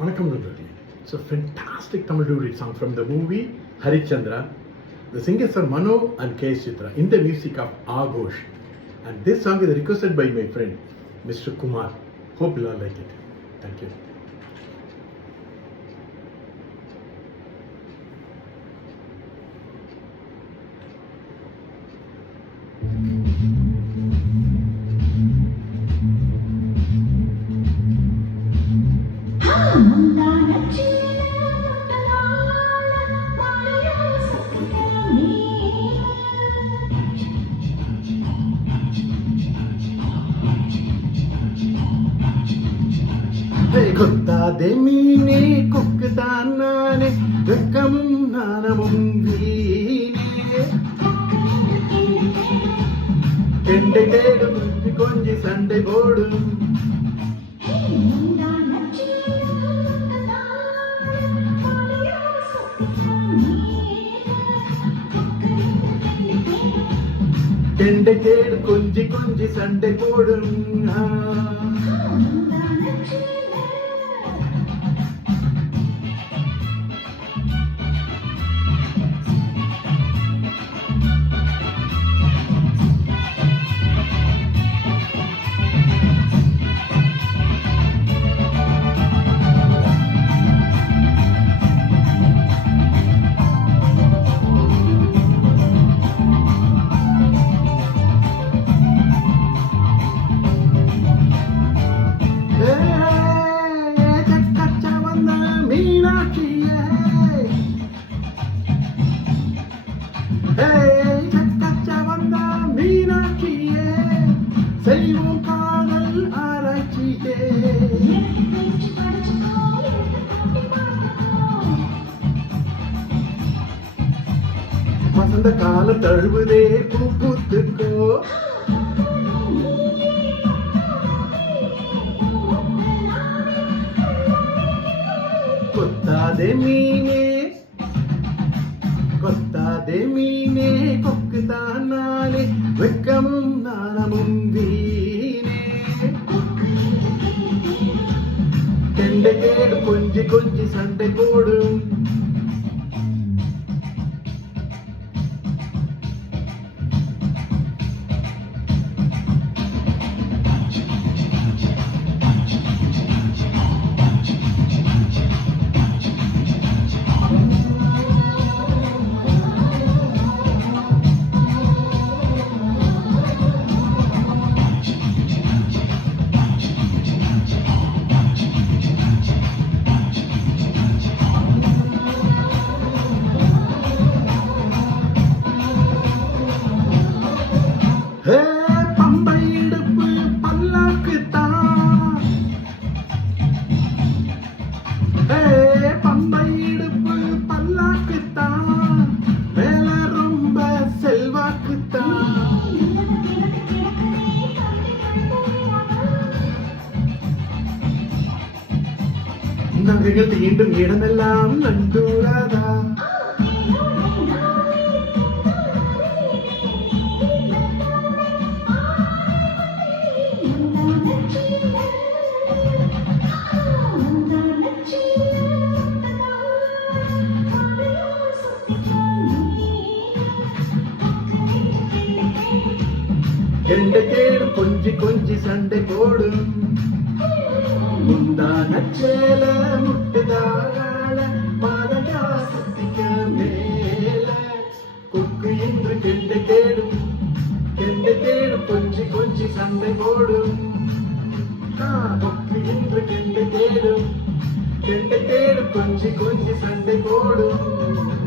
Vanakkam Nandari. It's a fantastic Tamil duet song from the movie Harichandra. The singers are Mano and K. Chitra in the music of Aghosh. And this song is requested by my friend Mr. Kumar. Hope you all like it. Thank you. கொத்தாதே மீனே கொக்குதான் நானே வெக்கமும் நாணமும் வீணே கெண்டை தேடும் கொஞ்சி சண்டை போடும் கெண்டை தேடு கொஞ்சி கொஞ்சி சண்டை போடும் செய்வோம் காதல் ஆராய்ச்சியே வசந்த காலம் தழுவுதே பூ பூத்துக்கோ கொத்தாதே மீனே கொத்தாதே மீனே கொக்குதான் நானே வெக்கமும் நாணமும் வீணே கெண்டை கேடு கொஞ்சி கொஞ்சி சண்டை போடும் பம்பை இடுப்பு பல்லாக்குத்தான் பம்பை இடுப்பு பல்லாக்குத்தான் மேல ரொம்ப செல்வாக்குத்தான் நகைகள் தீண்டும் இடமெல்லாம் நண்டூராதா கெண்டை தேடு கொஞ்சி கொஞ்சி சண்டை போடும் முந்தான சேல முட்டுதாழ பாதகா சுத்திக்க மேல கொக்கு என்று கெண்டை தேடும் கொஞ்சி கொஞ்சி சண்டை போடும் கொக்கு என்று கெண்டை தேடும் கொஞ்சி கொஞ்சி சண்டை போடும்